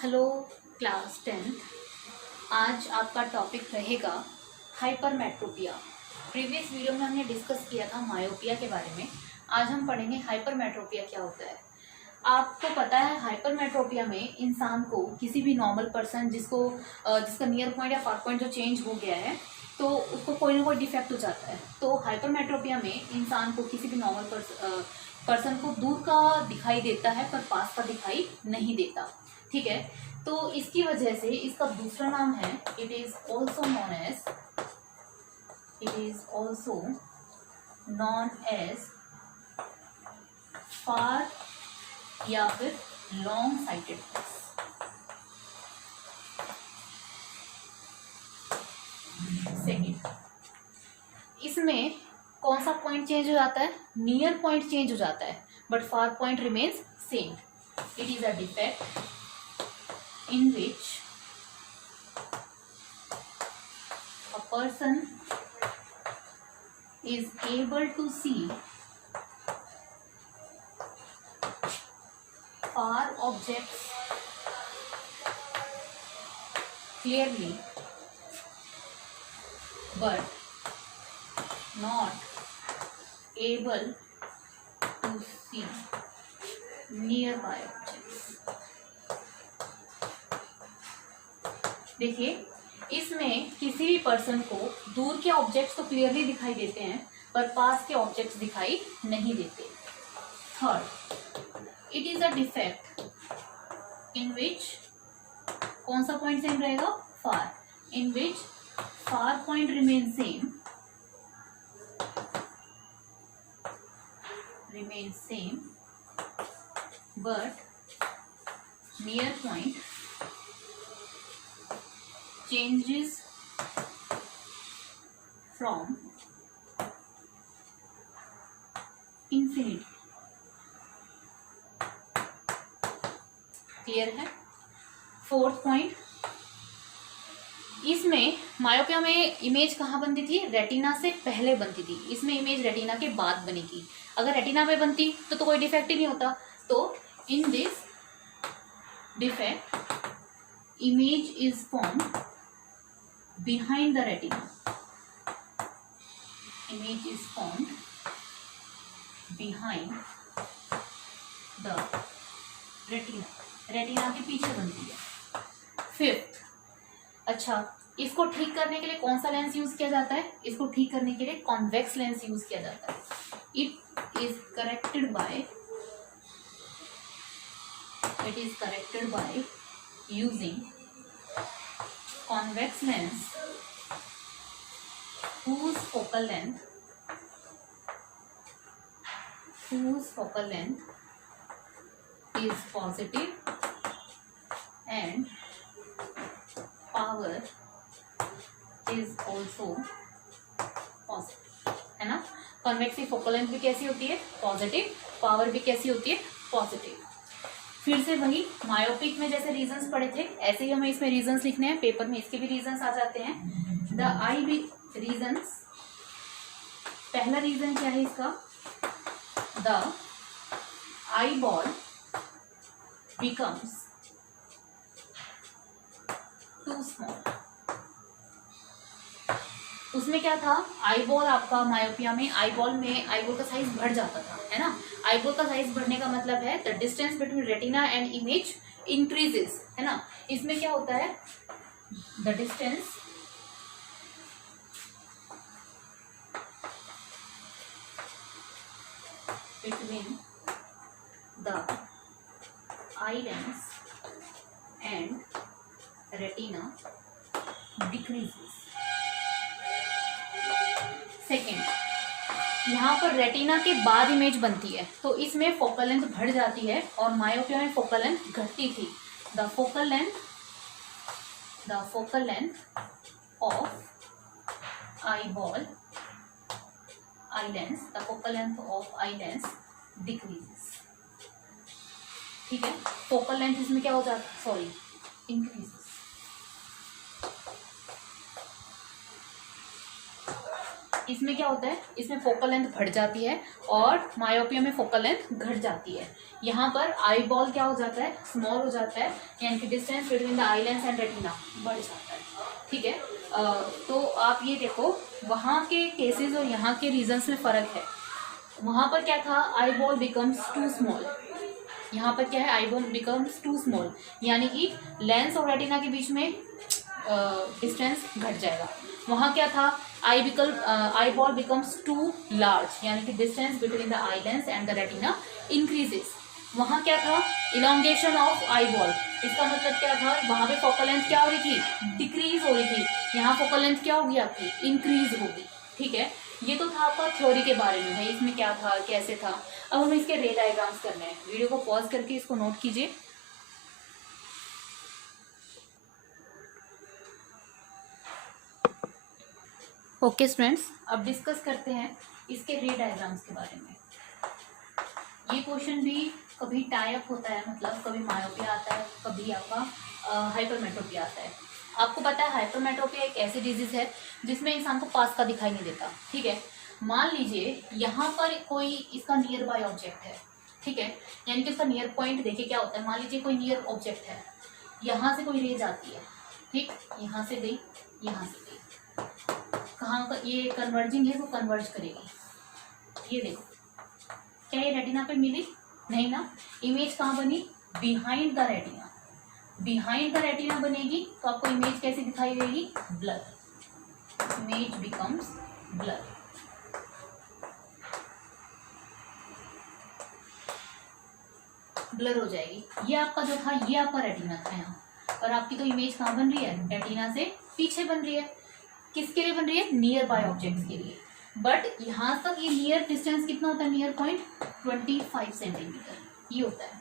Hello class 10th। आज आपका topic रहेगा हाइपरमेट्रोपिया। प्रीवियस वीडियो में हमने डिस्कस किया था मायोपिया के बारे में। आज हम पढ़ेंगे हाइपरमेट्रोपिया क्या होता है। आपको पता है हाइपरमेट्रोपिया में इंसान को किसी भी नॉर्मल पर्सन जिसका नियर पॉइंट या फार पॉइंट जो चेंज हो गया है तो उसको कोई ना कोई डिफेक्ट हो जाता है। तो हाइपरमेट्रोपिया में इंसान को किसी भी नॉर्मल पर्सन को दूर का दिखाई देता है पर पास का दिखाई नहीं देता। ठीक है, तो इसकी वजह से इसका दूसरा नाम है it is also known as far या फिर लॉन्ग साइटेडनेस। सेकेंड, इसमें कौन सा पॉइंट चेंज हो जाता है? नियर पॉइंट चेंज हो जाता है but far point remains same. It is a defect in which a person is able to see far objects clearly but not able to see nearby objects। देखिए, इसमें किसी भी पर्सन को दूर के ऑब्जेक्ट्स तो क्लियरली दिखाई देते हैं पर पास के ऑब्जेक्ट्स दिखाई नहीं देते। Third, it is a defect in which कौन सा पॉइंट सेम रहेगा? Far. In which far point remain same but near point changes from infinity। Clear है? फोर्थ पॉइंट, इसमें मायोपिया में इमेज कहाँ बनती थी? रेटिना से पहले बनती थी। इसमें इमेज रेटिना के बाद बनेगी। अगर रेटिना में बनती तो कोई डिफेक्ट ही नहीं होता। तो in this defect image is formed behind the retina। image is formed behind the retina के पीछे बनती है। फिफ्थ, अच्छा, इसको ठीक करने के लिए कौन सा लेंस यूज किया जाता है? इसको ठीक करने के लिए कॉन्वेक्स लेंस यूज किया जाता है। It is corrected by using convex lens whose focal length is positive and power is also positive। है ना? कॉन्वेक्स की फोकल लेंथ भी कैसी होती है? पॉजिटिव। पावर भी कैसी होती है? पॉजिटिव। फिर से वही मायोपिक में जैसे रीजंस पढ़े थे ऐसे ही हमें इसमें रीजंस लिखने हैं। पेपर में इसके भी रीजंस आ जाते हैं। द आई बी रीजंस, पहला रीजन क्या है इसका? The eyeball becomes too small. उसमें क्या था? आई बॉल आपका मायोपिया में आई बॉल का साइज बढ़ जाता था, है ना? आई बॉल का साइज बढ़ने का मतलब है the distance between retina and image increases, है ना? इसमें क्या होता है? The distance between the eye lens and retina decreases. Second, यहाँ पर रेटिना के बाद इमेज बनती है तो इसमें फोकल लेंथ बढ़ जाती है और मायोपिया में फोकल लेंथ घटती थी। The focal length of eye lens decreases. ठीक है, फोकल लेंथ इसमें क्या हो जाता? इंक्रीजेस। इसमें क्या होता है, इसमें फोकल लेंथ बढ़ जाती है और मायोपिया में फोकल लेंथ घट जाती है। यहाँ पर आई बॉल क्या हो जाता है, स्मॉल हो जाता है, यानी कि distance between the eye lens and retina बढ़ जाता है। ठीक है, तो आप ये देखो वहाँ के केसेस और यहाँ के रीजंस में फ़र्क है। वहाँ पर क्या था, eyeball becomes too small, यहाँ पर क्या है, eyeball becomes too small, यानी कि लेंस और रेटिना के बीच में डिस्टेंस घट जाएगा। वहाँ क्या था, eyeball becomes too large, यानी कि distance between the eye lens and the retina increases. वहाँ क्या था, इलोंगेशन ऑफ आई बॉल, इसका मतलब क्या था, वहाँ पे फोकल लेंथ क्या हो रही थी, डिक्रीज हो रही थी, यहाँ फोकल लेंथ क्या होगी आपकी, इंक्रीज होगी। ठीक है, ये तो था आपका थ्योरी के बारे में, भाई इसमें क्या था कैसे था। अब हमें इसके रे डायग्राम्स करने हैं, वीडियो को पॉज करके इसको नोट कीजिए। ओके स्टूडेंट्स, अब डिस्कस करते हैं इसके रे डायग्राम्स के बारे में। ये क्वेश्चन भी कभी टाइप होता है, मतलब कभी मायोपिया आता है, कभी आपका हाइपरमेट्रोपिया आता है। आपको पता है हाइपरमेट्रोपिया एक ऐसी डिजीज है जिसमें इंसान को पास का दिखाई नहीं देता। ठीक है, मान लीजिए यहाँ पर कोई इसका नियर बाय ऑब्जेक्ट है। ठीक है, यानी कि उसका नियर पॉइंट देखिए क्या होता है। मान लीजिए कोई नियर ऑब्जेक्ट है, यहाँ से कोई रेज आती है, ठीक, यहाँ से गई, यहाँ से गई, कहाँ का ये कन्वर्जिंग है, वो कन्वर्ज करेगी। ये देखो, क्या ये रेटिना पे मिली, नहीं ना। इमेज कहाँ बनी, behind the retina, behind the retina बनेगी तो आपको इमेज कैसी दिखाई देगी, blur, image becomes blur. Blur हो जाएगी। ये आपका जो था, ये आपका रेटिना था यहाँ, और आपकी तो इमेज कहाँ बन रही है, रेटिना से पीछे बन रही है। किसके लिए बन रही है, नियर बाय ऑब्जेक्ट्स के लिए। बट यहाँ तक ये नियर डिस्टेंस कितना होता है, नियर पॉइंट 25 सेंटीमीटर ये होता है।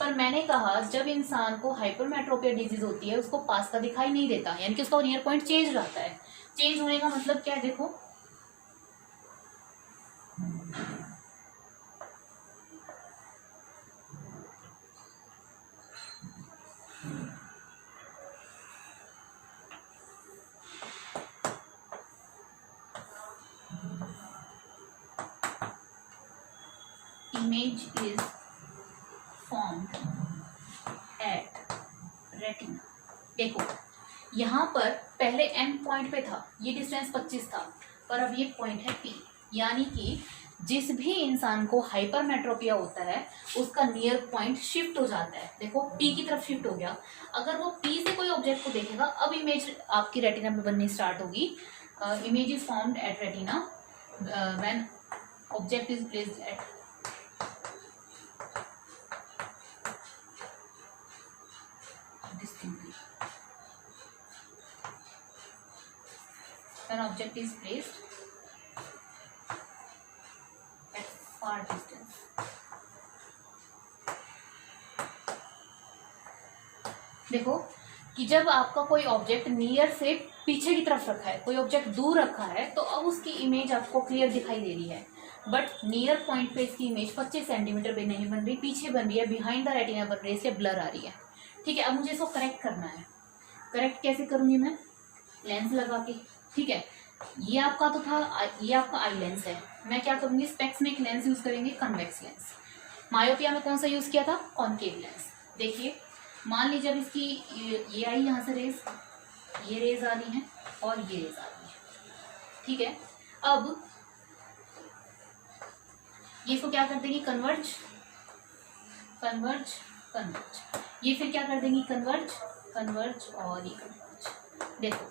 पर मैंने कहा जब इंसान को हाइपरमेट्रोपिया डिजीज होती है उसको पास का दिखाई नहीं देता, यानी कि उसका नियर पॉइंट चेंज रहता है। चेंज होने का मतलब क्या है, देखो image is formed at retina। देखो यहाँ पर पहले एंड पॉइंट पे था, ये डिस्टेंस 25 था, पर अब ये पॉइंट है P, यानी कि जिस भी इंसान को हाइपरमेट्रोपिया होता है उसका नियर पॉइंट शिफ्ट हो जाता है। देखो P की तरफ शिफ्ट हो गया। अगर वो P से कोई ऑब्जेक्ट को देखेगा, अब इमेज आपकी रेटिना में बननी स्टार्ट होगी। Image is formed at retina when object is placed at when object is placed at far distance। देखो कि जब आपका कोई ऑब्जेक्ट नियर से पीछे की तरफ रखा है, कोई ऑब्जेक्ट दूर रखा है, तो अब उसकी इमेज आपको क्लियर दिखाई दे रही है। बट नियर पॉइंट पे इसकी इमेज 25 सेंटीमीटर पे नहीं बन रही, पीछे बन रही है, बिहाइंड द रेटिना बन रही है, इसलिए ब्लर आ रही है। ठीक है, अब मुझे इसको करेक्ट करना है। करेक्ट कैसे करूंगी मैं, लेंस लगा के। ठीक है, ये आपका तो था, ये आपका आई लेंस है। मैं क्या करूंगी, स्पेक्स में एक लेंस यूज करेंगे, कन्वेक्स लेंस। मायोपिया में कौन सा यूज किया था, कॉनकेव लेंस। देखिए मान लीजिए जब इसकी ये आई यहाँ से रेज, ये रेज आ रही है और ये रेज आ रही है। ठीक है, अब ये इसको क्या कर देंगे, कन्वर्ज कन्वर्ज कन्वर्ज, ये फिर क्या कर देंगी, कन्वर्ज कन्वर्ज और ये कन्वर्ज। देखो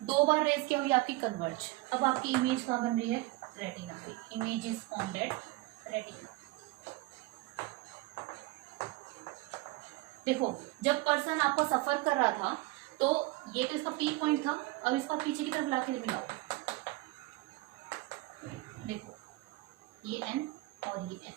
2 बार रेज क्या हुई आपकी, कन्वर्ज। अब आपकी इमेज कहाँ बन रही है, रेटिना पे। Image is formed at retina. देखो जब पर्सन आपको सफर कर रहा था तो ये तो इसका पी पॉइंट था, अब इसका पीछे की तरफ लाके मिलाओ। देखो ये एन और ये एन,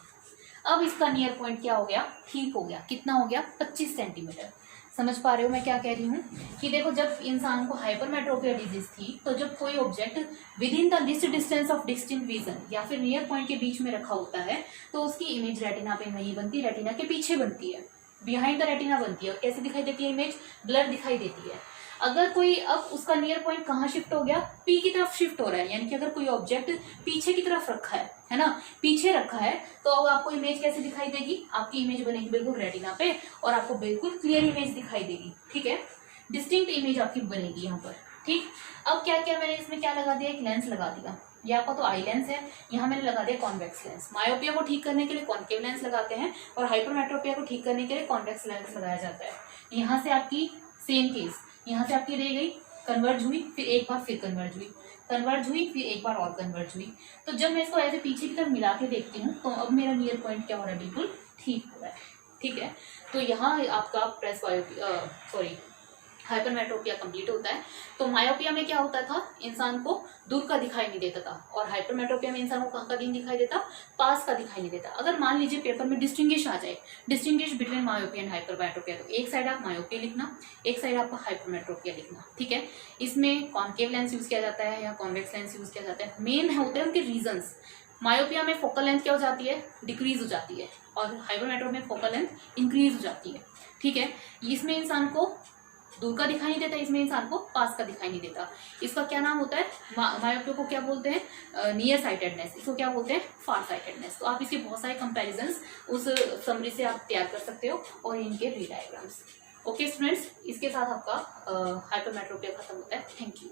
अब इसका नियर पॉइंट क्या हो गया, ठीक हो गया। कितना हो गया, 25 सेंटीमीटर। समझ पा रहे हो मैं क्या कह रही हूँ, कि देखो जब इंसान को हाइपरमेट्रोपिया डिजीज थी तो जब कोई object with in the list distance of distinct vision या फिर नियर पॉइंट के बीच में रखा होता है तो उसकी इमेज रेटिना पे नहीं बनती, रेटिना के पीछे बनती है, बिहाइंड द रेटिना बनती है। और कैसे दिखाई देती है इमेज, ब्लर दिखाई देती है। अगर कोई अब उसका नियर पॉइंट कहाँ शिफ्ट हो गया, पी की तरफ शिफ्ट हो रहा है, यानी कि अगर कोई ऑब्जेक्ट पीछे की तरफ रखा है ना, पीछे रखा है, तो अब आपको इमेज कैसे दिखाई देगी, आपकी इमेज बनेगी बिल्कुल रेटिना पे और आपको बिल्कुल क्लियर इमेज दिखाई देगी, ठीक है, डिस्टिंक्ट इमेज आपकी बनेगी यहाँ पर, ठीक। अब क्या किया मैंने, इसमें क्या लगा दिया, एक लेंस लगा दिया, ये आपका तो आई लेंस है, यहाँ मैंने लगा दिया कॉन्वेक्स लेंस। मायोपिया को ठीक करने के लिए कॉन्केव लेंस लगाते हैं और हाइपरमेट्रोपिया को ठीक करने के लिए कॉन्वेक्स लेंस लगाया जाता है। यहाँ से आपकी सेम केस, यहाँ से आपकी रह गई, कन्वर्ज हुई, फिर एक बार फिर कन्वर्ज हुई, कन्वर्ज हुई, फिर एक बार और कन्वर्ज हुई। तो जब मैं इसको ऐसे पीछे की तरफ मिला के देखती हूँ तो अब मेरा नियर पॉइंट क्या हो रहा है, बिल्कुल ठीक हो रहा है, ठीक है। तो यहाँ आपका प्रेस सॉरी हाइपरमेट्रोपिया कंप्लीट होता है। तो मायोपिया में क्या होता था, इंसान को दूर का दिखाई नहीं देता था, और हाइपरमेट्रोपिया में इंसान को कहाँ का नहीं दिखाई देता, पास का दिखाई नहीं देता। अगर मान लीजिए पेपर में डिस्टिंग्विश आ जाए, distinguish between myopia and hypermetropia, तो एक साइड आप मायोपिया लिखना, एक साइड आपका हाइपरमेट्रोपिया लिखना, ठीक है। इसमें कॉन्केव लेंस यूज किया जाता है या कॉन्वेक्स लेंस यूज किया जाता है, मेन होते हैं उनके रीजंस। मायोपिया में फोकल लेंथ क्या हो जाती है, डिक्रीज हो जाती है, और हाइपरमेट्रोपिया में फोकल लेंथ इंक्रीज हो जाती है, ठीक है। इसमें इंसान को दूर का दिखाई नहीं देता, इसमें इंसान को पास का दिखाई नहीं देता। इसका क्या नाम होता है, मायोपिया को क्या बोलते हैं, नियर साइटेडनेस, इसको क्या बोलते हैं, फार साइटेडनेस। तो आप इसके बहुत सारे कंपैरिजंस उस समरी से आप तैयार कर सकते हो और इनके री डायग्राम्स। ओके स्टूडेंट्स, इसके साथ आपका हाइपरमेट्रोपिया खत्म होता है। Thank you.